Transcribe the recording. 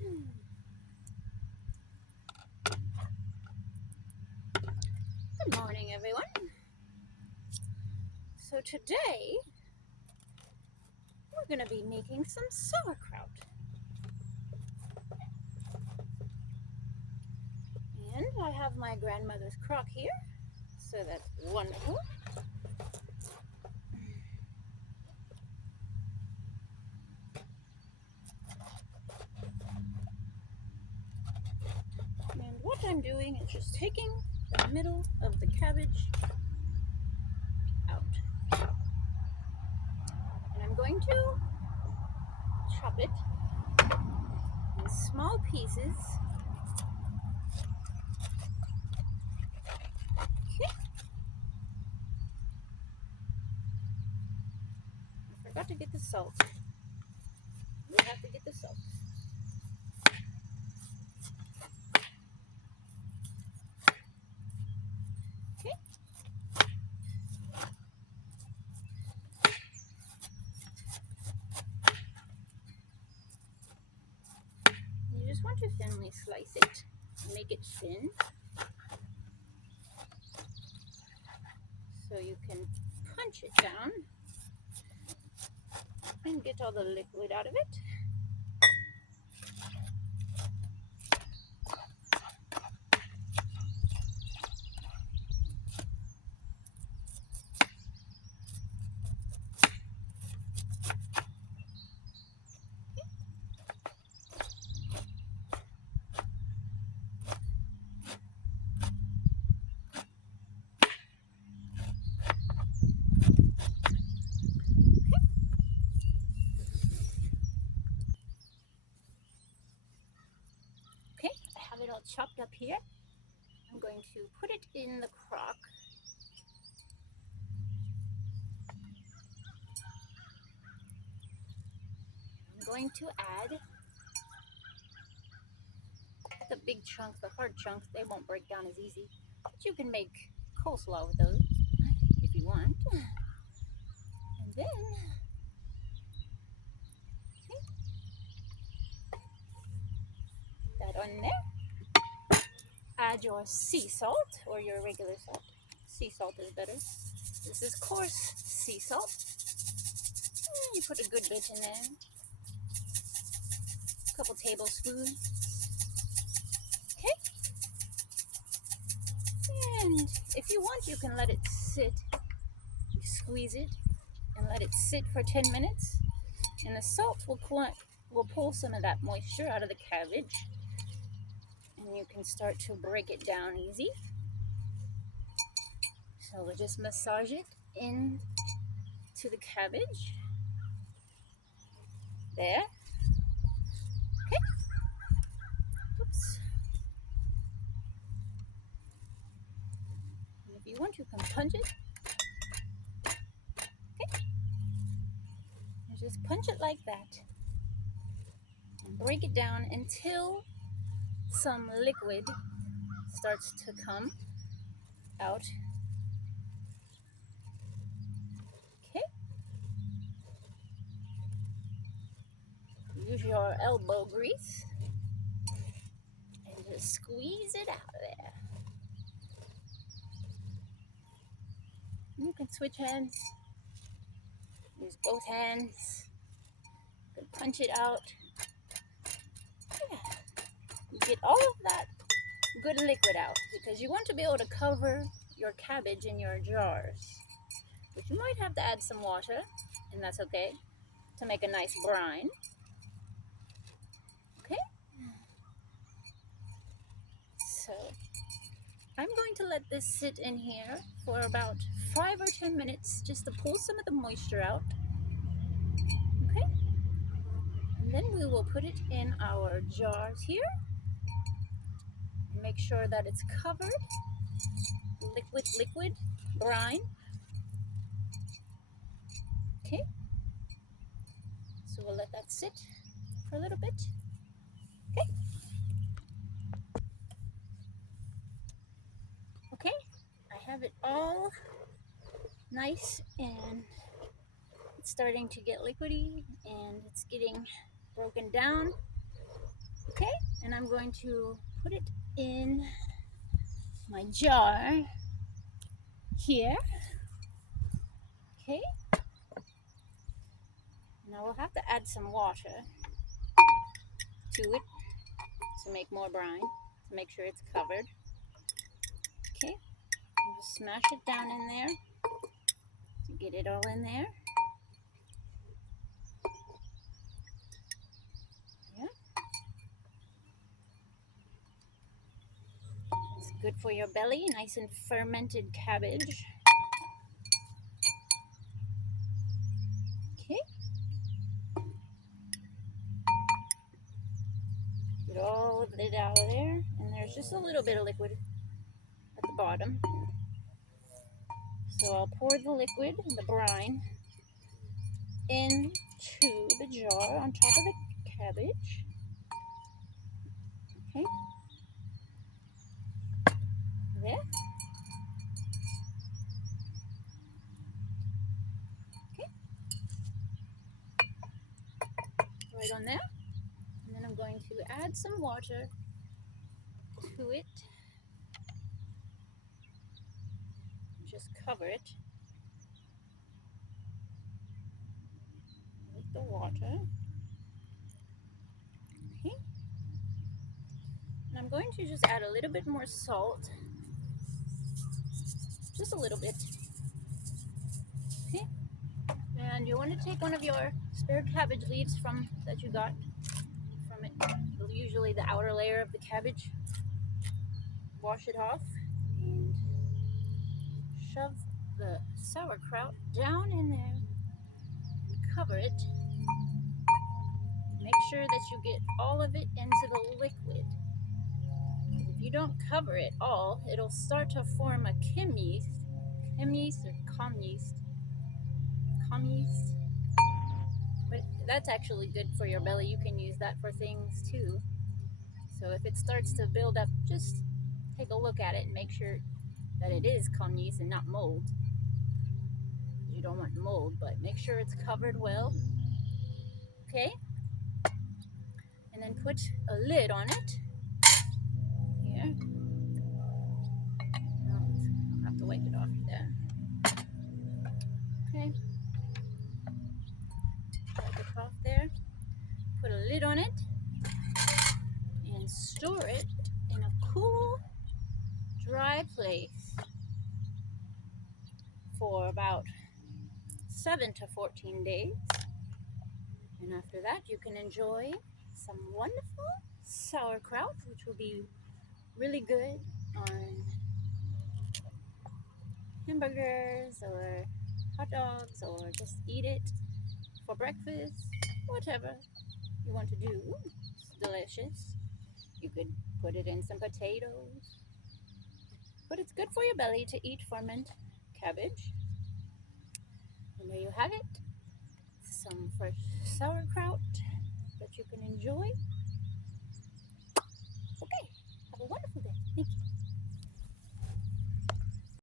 Good morning, everyone. So today we're going to be making some sauerkraut. And I have my grandmother's crock here, so that's wonderful. And what I'm doing is just taking the middle of the cabbage out. And I'm going to chop it in small pieces. Okay. I forgot to get the salt. We have to get the salt. Okay. You just want to thinly slice it, make it thin, so you can punch it down and get all the liquid out of it. Okay, I have it all chopped up here. I'm going to put it in the crock. I'm going to add the big chunks, the hard chunks. They won't break down as easy, but you can make coleslaw with those if you want. And then, okay, put that on there. Add your sea salt or your regular salt. Sea salt is better. This is coarse sea salt. And you put a good bit in there. A couple tablespoons. Okay. And if you want, you can let it sit. You squeeze it and let it sit for 10 minutes. And the salt will pull some of that moisture out of the cabbage. And you can start to break it down easy. So we'll just massage it into the cabbage. There. Okay. Oops. And if you want, you can punch it. Okay. And just punch it like that. And break it down until some liquid starts to come out. Okay. Use your elbow grease and just squeeze it out of there. You can switch hands. Use both hands. You can punch it out. Yeah. You get all of that good liquid out because you want to be able to cover your cabbage in your jars. But you might have to add some water, and that's okay, to make a nice brine. Okay? So I'm going to let this sit in here for about 5 or 10 minutes just to pull some of the moisture out. Okay? And then we will put it in our jars here. Make sure that it's covered. Liquid brine. Okay? So we'll let that sit for a little bit. Okay? Okay, I have it all nice and it's starting to get liquidy and it's getting broken down. Okay, and I'm going to put it in my jar here. Okay, now we'll have to add some water to it to make more brine, to make sure it's covered. Okay, and just smash it down in there to get it all in there. Yeah, it's good for your belly, nice and fermented cabbage. Okay, get all of it out of there, and there's just a little bit of liquid at the bottom. So I'll pour the liquid, the brine, into the jar on top of the cabbage. Okay, there. Okay, right on there. And then I'm going to add some water to it. Just cover it with the water. Okay. And I'm going to just add a little bit more salt. Just a little bit. Okay. And you want to take one of your spare cabbage leaves that you got from it. Usually the outer layer of the cabbage. Wash it off and shove the sauerkraut down in there and cover it. Make sure that you get all of it into the liquid. If you don't cover it all, it'll start to form a chem yeast or com yeast. But that's actually good for your belly. You can use that for things too. So if it starts to build up, just take a look at it and make sure that it is com yeast and not mold. You don't want mold, but make sure it's covered well. Okay? And then put a lid on it. Here. I'll have to wipe it off then. Okay. Wipe it off there. Put a lid on it and store it in a cool, dry place for about 7 to 14 days. And after that, you can enjoy some wonderful sauerkraut, which will be really good on hamburgers or hot dogs, or just eat it for breakfast, whatever you want to do. It's delicious. You could put it in some potatoes, but it's good for your belly to eat fermented cabbage. And there you have it, some fresh sauerkraut that you can enjoy. Okay, have a wonderful day. Thank you.